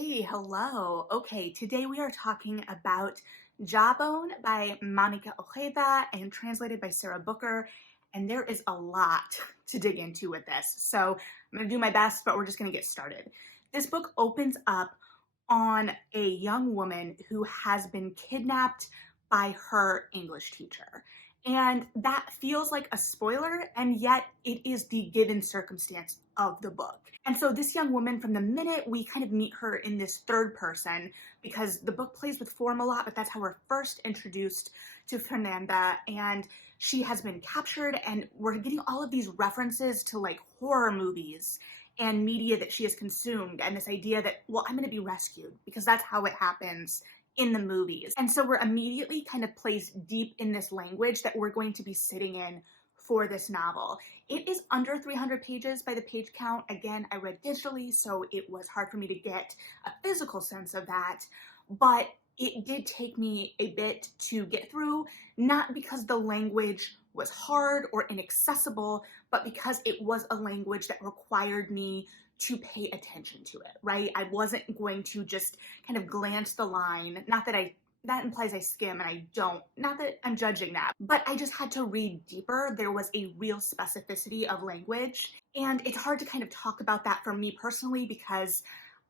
Hey, hello. Okay, today we are talking about Jawbone by Monica Ojeda and translated by Sarah Booker. And there is a lot to dig into with this. So I'm going to do my best, but we're just going to get started. This book opens up on a young woman who has been kidnapped by her English teacher. And that feels like a spoiler, and yet it is the given circumstance of the book. And so this young woman, from the minute we kind of meet her in this third person, because the book plays with form a lot, but that's how we're first introduced to Fernanda, and she has been captured, and we're getting all of these references to like horror movies and media that she has consumed, and this idea that, well, I'm going to be rescued, because that's how it happens in the movies. And so we're immediately kind of placed deep in this language that we're going to be sitting in for this novel. It is under 300 pages by the page count. Again, I read digitally, so it was hard for me to get a physical sense of that, but it did take me a bit to get through, not because the language was hard or inaccessible, but because it was a language that required me to pay attention to it, right? I wasn't going to just kind of glance the line. Not that that implies I skim, and I don't. Not that I'm judging that, but I just had to read deeper. There was a real specificity of language, and it's hard to kind of talk about that for me personally because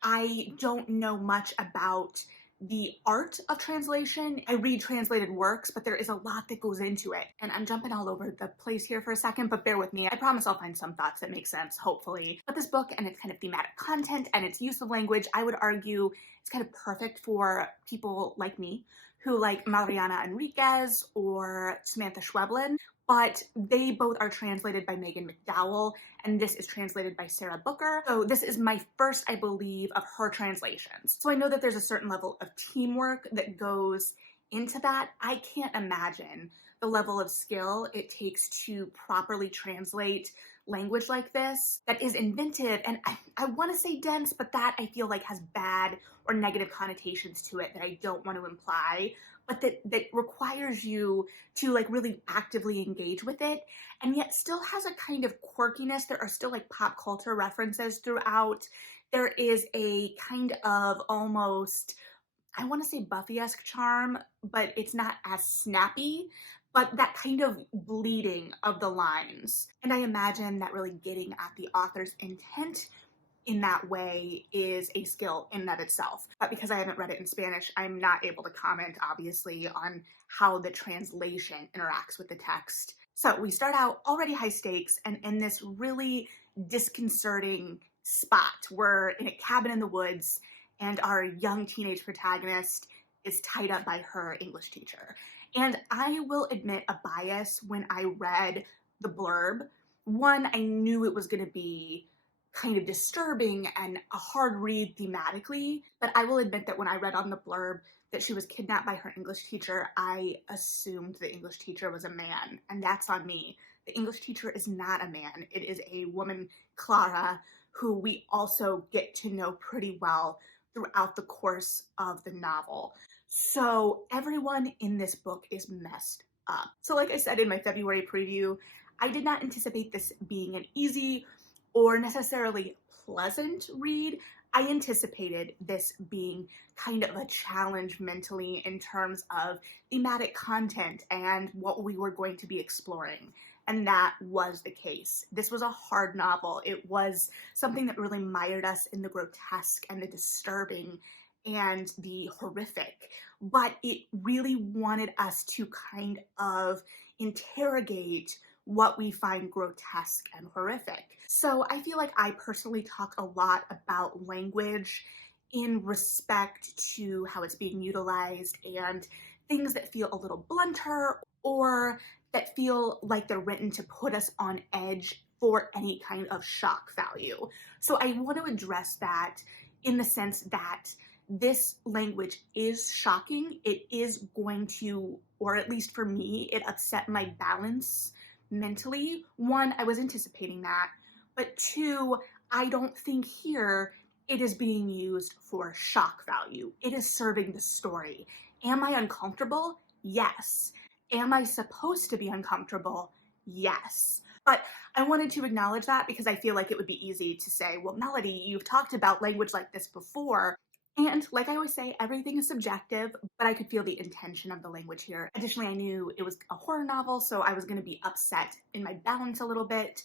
I don't know much about the art of translation. I read translated works, but there is a lot that goes into it. And I'm jumping all over the place here for a second, but bear with me. I promise I'll find some thoughts that make sense, hopefully. But this book and its kind of thematic content and its use of language, I would argue it's kind of perfect for people like me who like Mariana Enriquez or Samantha Schweblin, but they both are translated by Megan McDowell, and this is translated by Sarah Booker. So this is my first, I believe, of her translations. So I know that there's a certain level of teamwork that goes into that. I can't imagine the level of skill it takes to properly translate language like this that is inventive, and I want to say dense, but that I feel like has bad or negative connotations to it that I don't want to imply, but that requires you to like really actively engage with it, and yet still has a kind of quirkiness. There are still like pop culture references throughout. There is a kind of almost, I want to say Buffy-esque charm, but it's not as snappy, but that kind of bleeding of the lines. And I imagine that really getting at the author's intent in that way is a skill in and of itself. But because I haven't read it in Spanish, I'm not able to comment, obviously, on how the translation interacts with the text. So we start out already high stakes and in this really disconcerting spot. We're in a cabin in the woods, and our young teenage protagonist is tied up by her English teacher. And I will admit a bias when I read the blurb. One, I knew it was going to be kind of disturbing and a hard read thematically, but I will admit that when I read on the blurb that she was kidnapped by her English teacher, I assumed the English teacher was a man, and that's on me. The English teacher is not a man. It is a woman, Clara, who we also get to know pretty well throughout the course of the novel. So everyone in this book is messed up. So like I said in my February preview, I did not anticipate this being an easy or necessarily pleasant read. I anticipated this being kind of a challenge mentally in terms of thematic content and what we were going to be exploring. And that was the case. This was a hard novel. It was something that really mired us in the grotesque and the disturbing and the horrific, but it really wanted us to kind of interrogate what we find grotesque and horrific. So I feel like I personally talk a lot about language in respect to how it's being utilized and things that feel a little blunter or that feel like they're written to put us on edge for any kind of shock value. So I want to address that in the sense that this language is shocking. It is going to, or at least for me, it upset my balance mentally. One, I was anticipating that, but two, I don't think here it is being used for shock value. It is serving the story. Am I uncomfortable? Yes. Am I supposed to be uncomfortable? Yes. But I wanted to acknowledge that because I feel like it would be easy to say, well, Melody, you've talked about language like this before. And like I always say, everything is subjective, but I could feel the intention of the language here. Additionally, I knew it was a horror novel, so I was going to be upset in my balance a little bit.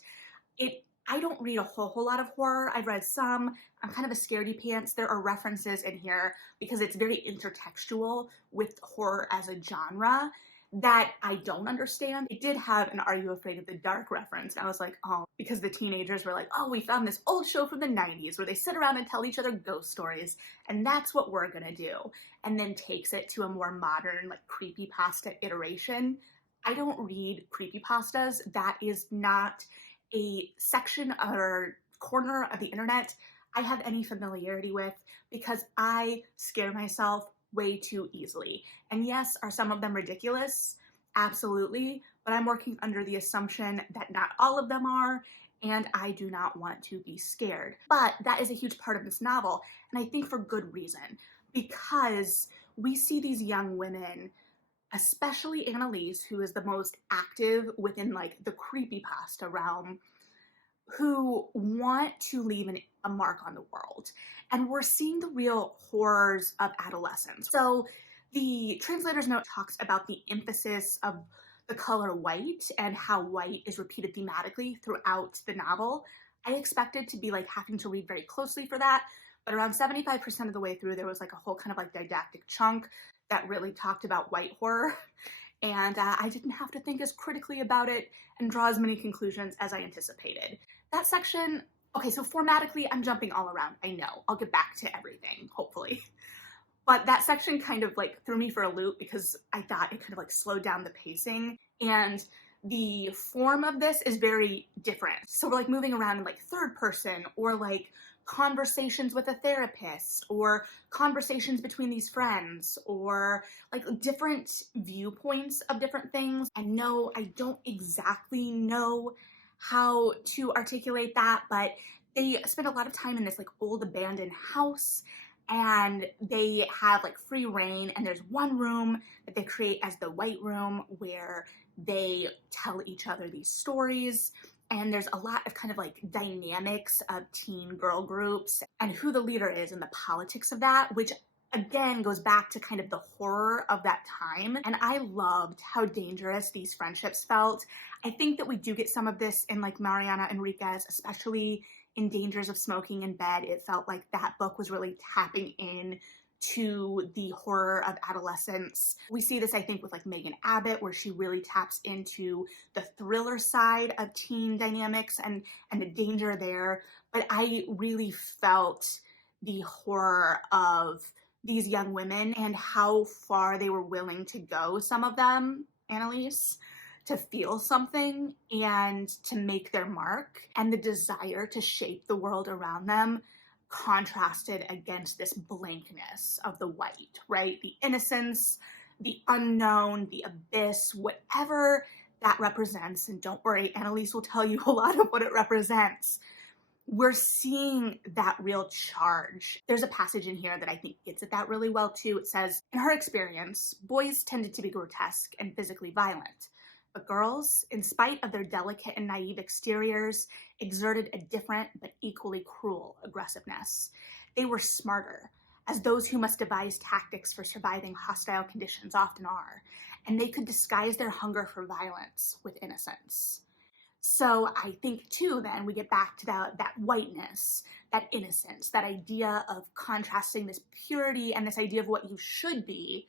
I don't read a whole lot of horror. I've read some. I'm kind of a scaredy pants. There are references in here because it's very intertextual with horror as a genre that I don't understand. It did have an Are You Afraid of the Dark reference. And I was like, oh, because the teenagers were like, oh, we found this old show from the 90s where they sit around and tell each other ghost stories. And that's what we're going to do. And then takes it to a more modern, like creepypasta iteration. I don't read creepypastas. That is not a section or corner of the internet I have any familiarity with because I scare myself way too easily. And yes, are some of them ridiculous? Absolutely. But I'm working under the assumption that not all of them are, and I do not want to be scared. But that is a huge part of this novel, and I think for good reason, because we see these young women, especially Annalise, who is the most active within like the creepypasta realm, who want to leave a mark on the world. And we're seeing the real horrors of adolescence. So the translator's note talks about the emphasis of the color white and how white is repeated thematically throughout the novel. I expected to be like having to read very closely for that, but around 75% of the way through, there was like a whole kind of like didactic chunk that really talked about white horror. And I didn't have to think as critically about it and draw as many conclusions as I anticipated. That section, okay, so formatically, I'm jumping all around. I know. I'll get back to everything, hopefully. But that section kind of like threw me for a loop because I thought it kind of like slowed down the pacing. And the form of this is very different. So we're like moving around in like third person or like conversations with a therapist or conversations between these friends or like different viewpoints of different things. And no, I don't exactly know how to articulate that, but they spend a lot of time in this like old abandoned house and they have like free reign, and there's one room that they create as the white room where they tell each other these stories. And there's a lot of kind of like dynamics of teen girl groups and who the leader is and the politics of that, which again goes back to kind of the horror of that time. And I loved how dangerous these friendships felt. I think that we do get some of this in like Mariana Enriquez, especially in Dangers of Smoking in Bed. It felt like that book was really tapping in to the horror of adolescence. We see this, I think, with like Megan Abbott, where she really taps into the thriller side of teen dynamics and the danger there. But I really felt the horror of these young women and how far they were willing to go, some of them, Annalise, to feel something and to make their mark, and the desire to shape the world around them contrasted against this blankness of the white, right? The innocence, the unknown, the abyss, whatever that represents. And don't worry, Annalise will tell you a lot of what it represents. We're seeing that real charge. There's a passage in here that I think gets at that really well too. It says, in her experience, boys tended to be grotesque and physically violent. But girls, in spite of their delicate and naive exteriors, exerted a different but equally cruel aggressiveness. They were smarter, as those who must devise tactics for surviving hostile conditions often are, and they could disguise their hunger for violence with innocence. So I think too, then we get back to that whiteness, that innocence, that idea of contrasting this purity and this idea of what you should be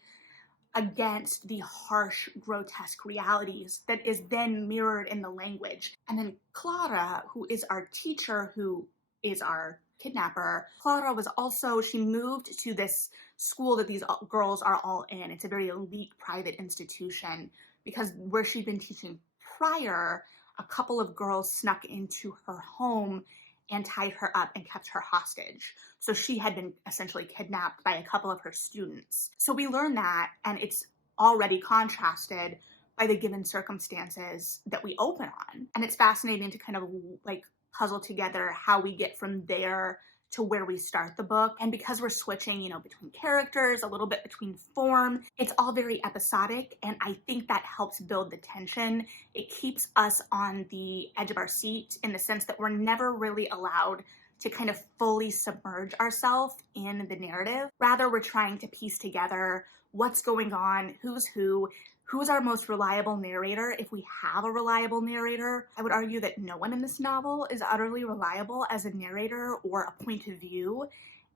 against the harsh, grotesque realities that is then mirrored in the language. And then Clara, who is our teacher, who is our kidnapper, Clara was also, she moved to this school that these girls are all in. It's a very elite private institution because where she'd been teaching prior, a couple of girls snuck into her home and tied her up and kept her hostage. So she had been essentially kidnapped by a couple of her students. So we learn that, and it's already contrasted by the given circumstances that we open on. And it's fascinating to kind of like puzzle together how we get from there to where we start the book. And because we're switching, between characters, a little bit between form, it's all very episodic. And I think that helps build the tension. It keeps us on the edge of our seat in the sense that we're never really allowed to kind of fully submerge ourselves in the narrative. Rather, we're trying to piece together what's going on, who's our most reliable narrator, if we have a reliable narrator. I would argue that no one in this novel is utterly reliable as a narrator or a point of view,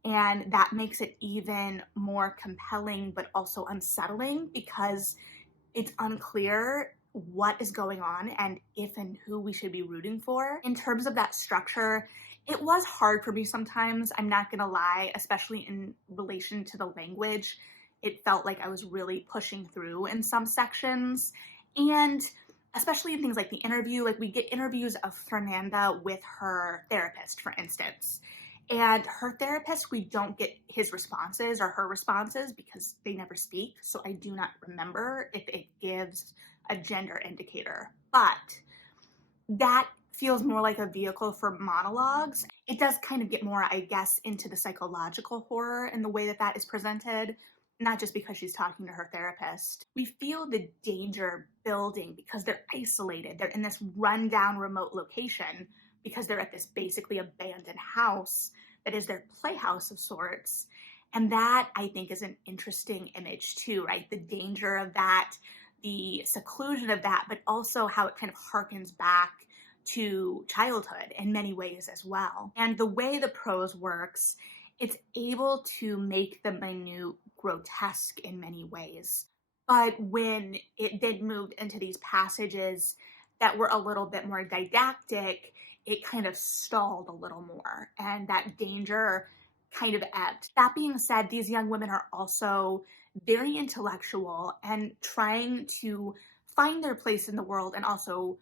and that makes it even more compelling but also unsettling because it's unclear what is going on and if and who we should be rooting for. In terms of that structure, it was hard for me sometimes, I'm not gonna lie, especially in relation to the language. It felt like I was really pushing through in some sections, and especially in things like the interview, like we get interviews of Fernanda with her therapist, for instance. And her therapist, we don't get his responses or her responses because they never speak. So I do not remember if it gives a gender indicator. But that feels more like a vehicle for monologues. It does kind of get more, I guess, into the psychological horror in the way that that is presented, not just because she's talking to her therapist. We feel the danger building because they're isolated. They're in this rundown remote location because they're at this basically abandoned house that is their playhouse of sorts. And that, I think, is an interesting image too, right? The danger of that, the seclusion of that, but also how it kind of harkens back to childhood in many ways as well. And the way the prose works, it's able to make the minute grotesque in many ways. But when it then moved into these passages that were a little bit more didactic, it kind of stalled a little more, and that danger kind of ebbed. That being said, these young women are also very intellectual and trying to find their place in the world and also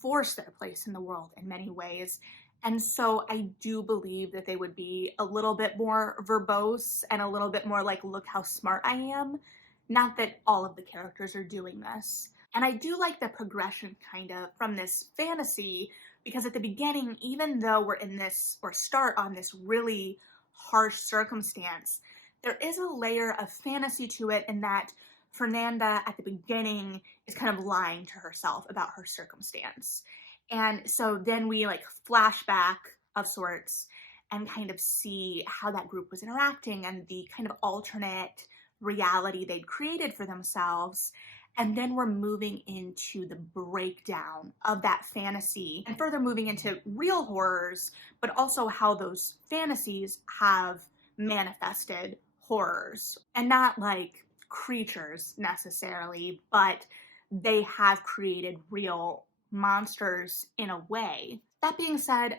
force their place in the world in many ways. And so I do believe that they would be a little bit more verbose and a little bit more like, look how smart I am. Not that all of the characters are doing this. And I do like the progression kind of from this fantasy, because at the beginning, even though we're in this, or start on this really harsh circumstance, there is a layer of fantasy to it in that Fernanda at the beginning is kind of lying to herself about her circumstance. And so then we like flashback of sorts and kind of see how that group was interacting and the kind of alternate reality they'd created for themselves. And then we're moving into the breakdown of that fantasy and further moving into real horrors, but also how those fantasies have manifested horrors. And not like creatures necessarily, but they have created real monsters in a way. That being said,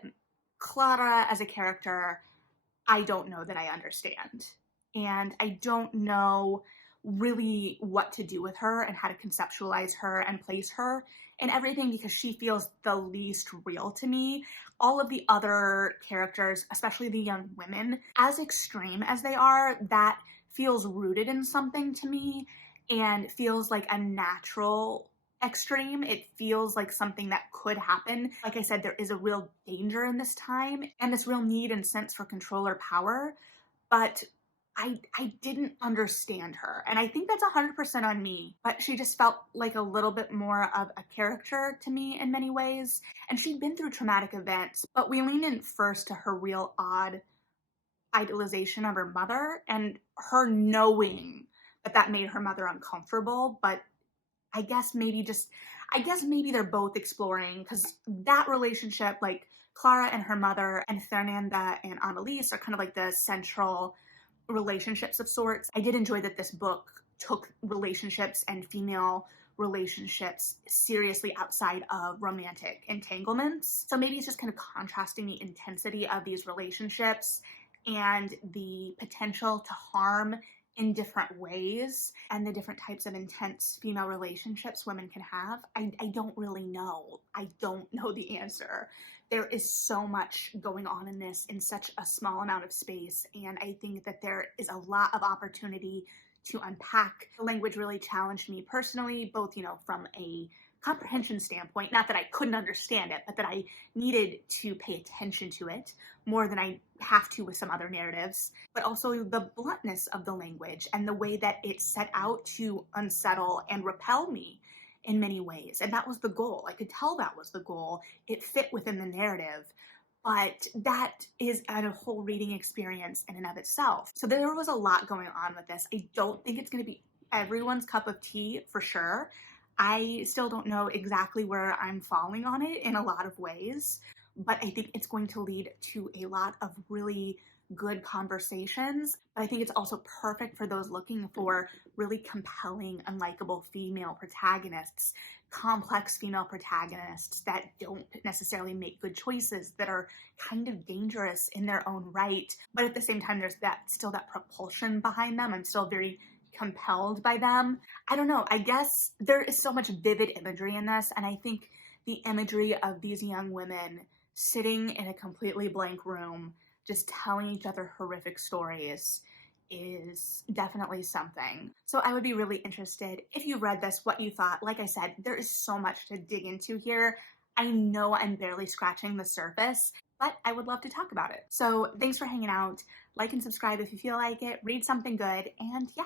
Clara as a character, I don't know that I understand. And I don't know really what to do with her and how to conceptualize her and place her in everything because she feels the least real to me. All of the other characters, especially the young women, as extreme as they are, that feels rooted in something to me and feels like a natural extreme. It feels like something that could happen. Like I said, there is a real danger in this time and this real need and sense for control or power, but I didn't understand her. And I think that's 100% on me, but she just felt like a little bit more of a character to me in many ways. And she'd been through traumatic events, but we leaned in first to her real odd idolization of her mother and her knowing that that made her mother uncomfortable. But I guess maybe they're both exploring, because that relationship, like Clara and her mother and Fernanda and Annalise, are kind of like the central relationships of sorts. I did enjoy that this book took relationships and female relationships seriously outside of romantic entanglements. So maybe it's just kind of contrasting the intensity of these relationships and the potential to harm in different ways and the different types of intense female relationships women can have. I don't really know. I don't know the answer. There is so much going on in this in such a small amount of space, and I think that there is a lot of opportunity to unpack. The language really challenged me personally, both, from a comprehension standpoint, not that I couldn't understand it, but that I needed to pay attention to it more than I have to with some other narratives, but also the bluntness of the language and the way that it set out to unsettle and repel me in many ways. And that was the goal. I could tell that was the goal. It fit within the narrative, but that is a whole reading experience in and of itself. So there was a lot going on with this. I don't think it's going to be everyone's cup of tea for sure. I still don't know exactly where I'm falling on it in a lot of ways, but I think it's going to lead to a lot of really good conversations. But I think it's also perfect for those looking for really compelling, unlikable female protagonists, complex female protagonists that don't necessarily make good choices, that are kind of dangerous in their own right, but at the same time there's that propulsion behind them. I'm still very compelled by them. I don't know, I guess there is so much vivid imagery in this, and I think the imagery of these young women sitting in a completely blank room just telling each other horrific stories is definitely something. So I would be really interested if you read this, what you thought. Like I said, there is so much to dig into here. I know I'm barely scratching the surface, but I would love to talk about it. So thanks for hanging out. Like and subscribe if you feel like it. Read something good, and yeah,